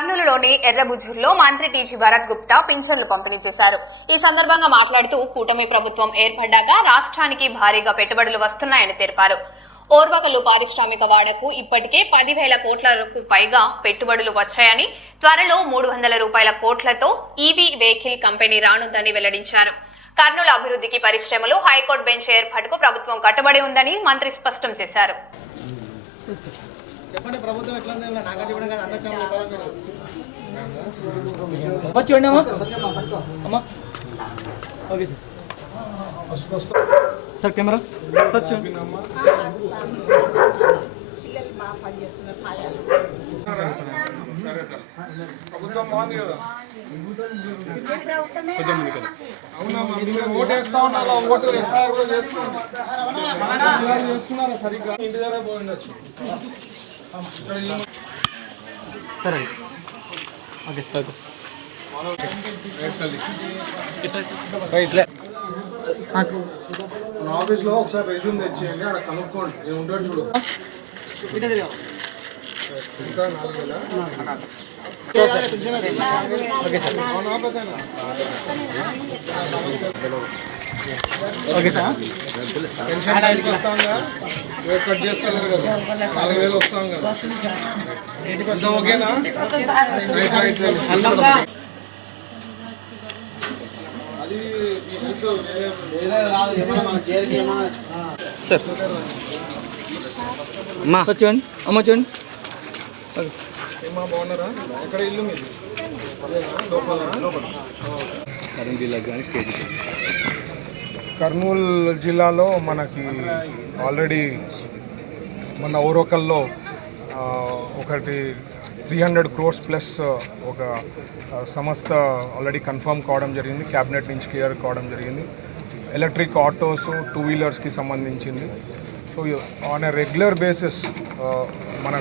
కర్నూలులోని ఎర్రబుజూరులో మంత్రి టీజీ భరత్ గుప్తా పింఛన్లు పంపిణీ చేశారు. ఈ సందర్భంగా మాట్లాడుతూ కూటమి ప్రభుత్వం ఏర్పడ్డాక రాష్ట్రానికి భారీగా పెట్టుబడులు వస్తున్నాయని తెలిపారు. ఓర్వకల్లు పారిశ్రామిక వాడకు ఇప్పటికే 10,000 కోట్లకు పైగా పెట్టుబడులు వచ్చాయని, త్వరలో 300 కోట్లతో ఈవీ వెహికల్ కంపెనీ రానుందని వెల్లడించారు. కర్నూలు అభివృద్ధికి పరిశ్రమలు, హైకోర్టు బెంచ్ ఏర్పాటుకు ప్రభుత్వం కట్టుబడి ఉందని మంత్రి స్పష్టం చేశారు. చెప్పండి, ప్రభుత్వం ఎట్లా ఉంది? నాగార్జున గారు అన్న ఛానల్ చూడండి అమ్మా. ఓకే సార్ కెమెరా సార్ చూడండి. ప్రభుత్వం బాగుంది కదా, అవునమ్మా. మీరు ఓటు వేస్తా ఉన్నా, ఓటు ఎస్ఆర్ కూడా చేస్తున్నారు సరిగ్గా. ఇంటి దగ్గర పోయిండొచ్చు. సరే ఓకే సార్. మన ఆఫీస్లో ఒకసారి రెజ్యూమ్ తెచ్చేయండి, అక్కడ కనుక్కోండి. నేను ఉంటాడు చూడు. ఇంకా 4,000 ఓకే సార్. అవునా? Okay sir. పెన్షన్ టైంకి వస్తాం కదా, రేట్ కట్ చేస్తాను కదా, 4,000 వస్తాం కదా. అంతా ఓకేనా? రైట్. అది మీ హెల్త్ సార్ సార్ చూడండి అమ్మ చూడండి. ఓకే ఏమా, బాగున్నారా? ఎక్కడ ఇల్లు మీది? లోపల. కర్నూలు జిల్లాలో మనకి ఆల్రెడీ మన ఓరోకల్లో ఒకటి 300 crores ప్లస్ ఒక సంస్థ ఆల్రెడీ కన్ఫర్మ్ కావడం జరిగింది. క్యాబినెట్ నుంచి క్లియర్ కావడం జరిగింది. ఎలక్ట్రిక్ ఆటోస్, 2 వీలర్స్కి సంబంధించింది. So on a regular basis మన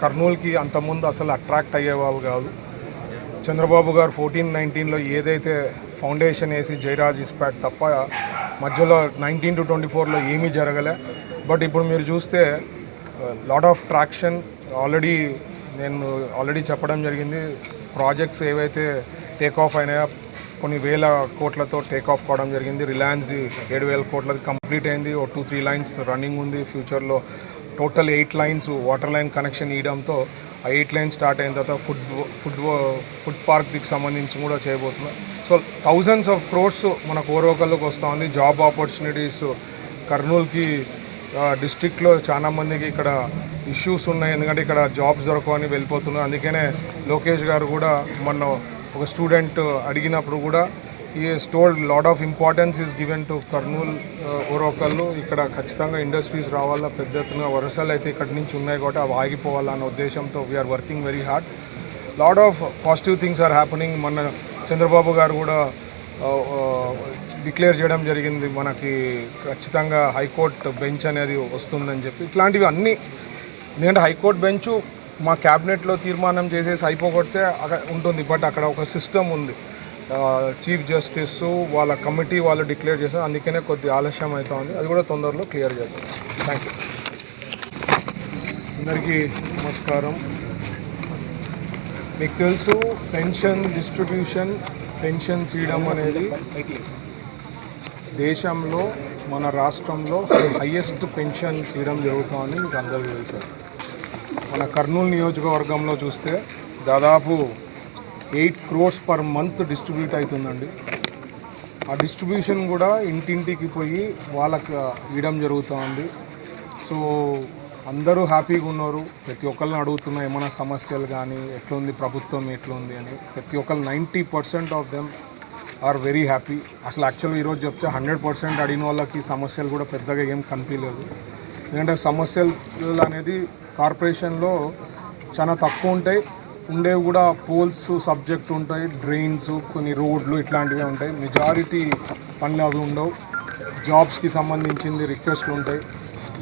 కర్నూలుకి అంతకుముందు అసలు అట్రాక్ట్ అయ్యేవాళ్ళు కాదు. చంద్రబాబు గారు 14-19లో ఏదైతే ఫౌండేషన్ వేసి జయరాజ్ ఇస్పాట్ తప్ప మధ్యలో 19 to 24లో ఏమీ జరగలే. బట్ ఇప్పుడు మీరు చూస్తే లాట్ ఆఫ్ ట్రాక్షన్. నేను ఆల్రెడీ చెప్పడం జరిగింది. ప్రాజెక్ట్స్ ఏవైతే టేక్ ఆఫ్ అయినాయో కొన్ని వేల కోట్లతో టేక్ ఆఫ్ కావడం జరిగింది. రిలయన్స్ది 7,000 కోట్లది కంప్లీట్ అయింది. 2-3 లైన్స్ రన్నింగ్ ఉంది. ఫ్యూచర్లో total 8 lines water line connection ఇవ్వడంతో ఆ 8 లైన్స్ స్టార్ట్ అయిన తర్వాత ఫుడ్ పార్క్కి సంబంధించి కూడా చేయబోతున్నాం. సో థౌజండ్స్ ఆఫ్ క్రోర్స్ మన ఓరోకల్లోకి వస్తూ ఉంది. జాబ్ ఆపర్చునిటీస్ కర్నూలుకి డిస్ట్రిక్ట్లో చాలామందికి ఇక్కడ ఇష్యూస్ ఉన్నాయి, ఎందుకంటే ఇక్కడ జాబ్స్ దొరకవని వెళ్ళిపోతున్నారు. అందుకనే లోకేష్ గారు కూడా మొన్న ఒక స్టూడెంట్ అడిగినప్పుడు కూడా ఈ told lot of importance is given to Kurnool Orvakal. ఇక్కడ ఖచ్చితంగా ఇండస్ట్రీస్ రావాలా, పెద్ద ఎత్తున వరుసలు అయితే ఇక్కడి నుంచి ఉన్నాయి కాబట్టి అవి ఆగిపోవాలన్న ఉద్దేశంతో we are working very hard. Lot of positive things are happening. మొన్న చంద్రబాబు గారు కూడా డిక్లేర్ చేయడం జరిగింది, మనకి ఖచ్చితంగా హైకోర్టు బెంచ్ అనేది వస్తుందని చెప్పి. ఇట్లాంటివి అన్నీ, ఎందుకంటే హైకోర్టు బెంచ్ మా క్యాబినెట్లో తీర్మానం చేసేసి అయిపోగొడితే అక్కడ ఉంటుంది. బట్ అక్కడ ఒక సిస్టమ్ ఉంది. చీఫ్ జస్టిస్ వాళ్ళ కమిటీ వాళ్ళు డిక్లేర్ చేస్తారు. అందుకనే కొద్ది ఆలస్యం అవుతా ఉంది. అది కూడా తొందరలో క్లియర్ చేద్దాం. Thank you. అందరికీ నమస్కారం. మీకు తెలుసు, పెన్షన్ డిస్ట్రిబ్యూషన్, పెన్షన్స్ ఇవ్వడం అనేది దేశంలో మన రాష్ట్రంలో హైయెస్ట్ పెన్షన్స్ ఇవ్వడం జరుగుతుందని మీకు అందరికీ తెలుసు. మన కర్నూలు నియోజకవర్గంలో చూస్తే దాదాపు 8 crores per month డిస్ట్రిబ్యూట్ అవుతుందండి. ఆ డిస్ట్రిబ్యూషన్ కూడా ఇంటింటికి పోయి వాళ్ళకి ఇవ్వడం జరుగుతుంది. సో అందరూ హ్యాపీగా ఉన్నారు. ప్రతి ఒక్కరిని అడుగుతున్నా ఏమైనా సమస్యలు కానీ, ఎట్లుంది ప్రభుత్వం, ఎట్లుంది అని. ప్రతి ఒక్కరు 90% of them are very happy. అసలు యాక్చువల్గా ఈరోజు చెప్తే 100% అడిగిన వాళ్ళకి సమస్యలు కూడా పెద్దగా ఏం కనిపించలేదు. ఎందుకంటే సమస్యలు అనేది కార్పొరేషన్లో చాలా తక్కువ ఉంటాయి. ఉండేవి కూడా పోల్స్ సబ్జెక్ట్ ఉంటాయి, డ్రైన్స్, కొన్ని రోడ్లు ఇట్లాంటివి ఉంటాయి. మెజారిటీ పనులు అవి ఉండవు. జాబ్స్కి సంబంధించింది రిక్వెస్ట్లు ఉంటాయి.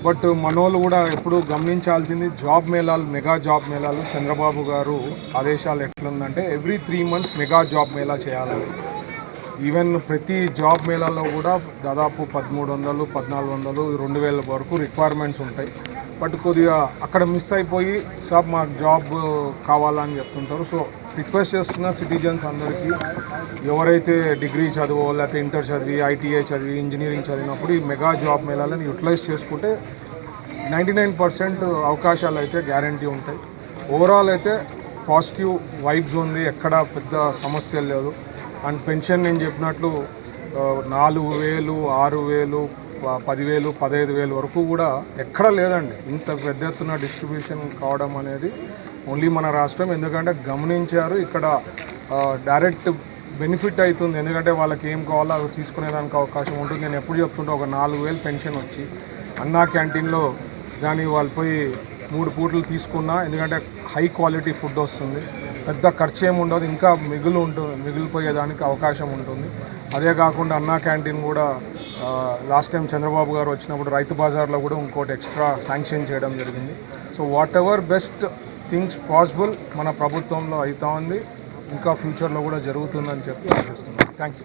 బట్ మనోళ్ళు కూడా ఎప్పుడు గమనించాల్సింది, జాబ్ మేళాలు, మెగా జాబ్ మేళాలు చంద్రబాబు గారు ఆదేశాలు ఎట్లుందంటే every 3 months mega job Mela చేయాలని. ఈవెన్ ప్రతి జాబ్ మేళాలో కూడా దాదాపు 1,300, 1,400, 2,000 వరకు రిక్వైర్మెంట్స్ ఉంటాయి. బట్ కొద్దిగా అక్కడ మిస్ అయిపోయి సార్ మాకు జాబ్ కావాలని చెప్తుంటారు. సో రిక్వెస్ట్ చేస్తున్న సిటిజన్స్ అందరికీ ఎవరైతే డిగ్రీ చదువో లేకపోతే ఇంటర్ చదివి ఐటీఐ చదివి ఇంజనీరింగ్ చదివినప్పుడు ఈ మెగా జాబ్ మేళాలను యూటిలైజ్ చేసుకుంటే 99% అవకాశాలు అయితే గ్యారంటీ ఉంటాయి. ఓవరాల్ అయితే పాజిటివ్ వైబ్స్ ఉంది, ఎక్కడ పెద్ద సమస్యలు లేదు. అండ్ పెన్షన్ నేను చెప్పినట్లు 4,000, 6,000, 10,000, 15,000 వరకు కూడా ఎక్కడ లేదండి. ఇంత పెద్ద ఎత్తున డిస్ట్రిబ్యూషన్ కావడం అనేది ఓన్లీ మన రాష్ట్రం. ఎందుకంటే గమనించారు ఇక్కడ డైరెక్ట్ బెనిఫిట్ అవుతుంది. ఎందుకంటే వాళ్ళకి ఏం కావాలో అవి తీసుకునేదానికి అవకాశం ఉంటుంది. నేను ఎప్పుడు చెప్తుంటే ఒక 4,000 పెన్షన్ వచ్చి అన్నా క్యాంటీన్లో కానీ వాళ్ళు పోయి 3 పూటలు తీసుకున్నా, ఎందుకంటే హై క్వాలిటీ ఫుడ్ వస్తుంది, పెద్ద ఖర్చు ఏమి ఉండదు, ఇంకా మిగిలిపోయేదానికి అవకాశం ఉంటుంది. అదే కాకుండా అన్నా క్యాంటీన్ కూడా లాస్ట్ టైం చంద్రబాబు గారు వచ్చినప్పుడు రైతు బజార్లో కూడా ఇంకోటి ఎక్స్ట్రా శాంక్షన్ చేయడం జరిగింది. So what ever best things possible మన ప్రభుత్వంలో అవుతా ఉంది, ఇంకా ఫ్యూచర్లో కూడా జరుగుతుందని చెప్పి ఆశిస్తున్నాను. Thank you.